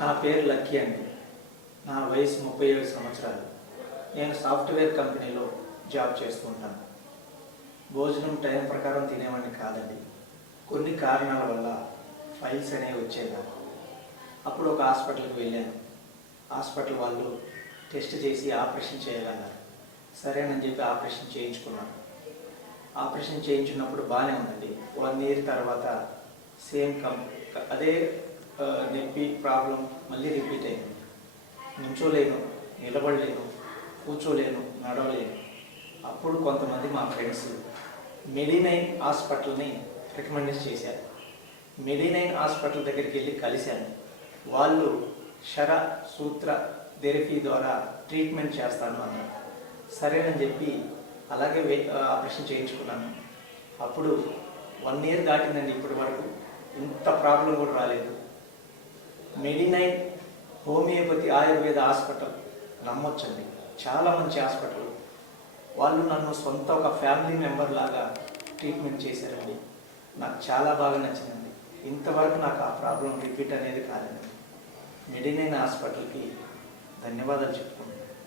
నా పేరు లక్కీ అండి. నా వయసు 37 సంవత్సరాలు. నేను సాఫ్ట్వేర్ కంపెనీలో జాబ్ చేస్తూ ఉంటాను. భోజనం టైం ప్రకారం తినేవాడిని కాదండి. కొన్ని కారణాల వల్ల ఫైల్స్ అనేవి వచ్చేవి నాకు. అప్పుడు ఒక హాస్పిటల్కి వెళ్ళాను. హాస్పిటల్ వాళ్ళు టెస్ట్ చేసి ఆపరేషన్ చేయాలన్నారు. సరేనని చెప్పి ఆపరేషన్ చేయించుకున్నాను. ఆపరేషన్ చేయించున్నప్పుడు బాగానే ఉందండి. 1 ఇయర్ తర్వాత సేమ్ అదే నొప్పి ప్రాబ్లం మళ్ళీ రిపీట్ అయింది. నించోలేను, నిలబడలేను, కూర్చోలేను, నడవలేను. అప్పుడు కొంతమంది మా ఫ్రెండ్స్ మెడినైన్ హాస్పిటల్ని రికమెండ్ చేశారు. మెడినైన్ హాస్పిటల్ దగ్గరికి వెళ్ళి కలిశాను. వాళ్ళు శర సూత్ర థెరపీ ద్వారా ట్రీట్మెంట్ చేస్తాను అన్నారు. సరేనని చెప్పి అలాగే ఆపరేషన్ చేయించుకున్నాను. అప్పుడు 1 ఇయర్ దాటిందండి. ఇప్పటి వరకు ఇంత ప్రాబ్లం కూడా రాలేదు. మెడినైన్ హోమియోపతి ఆయుర్వేద హాస్పిటల్ నమ్మొచ్చండి. చాలా మంచి హాస్పిటల్. వాళ్ళు నన్ను సొంత ఒక ఫ్యామిలీ మెంబర్ లాగా ట్రీట్మెంట్ చేశారండి. నాకు చాలా బాగా నచ్చిందండి. ఇంతవరకు నాకు ఆ ప్రాబ్లం రిపీట్ అనేది కాలేదండి. మెడినైన్ హాస్పిటల్కి ధన్యవాదాలు చెప్పుకుంటున్నాను.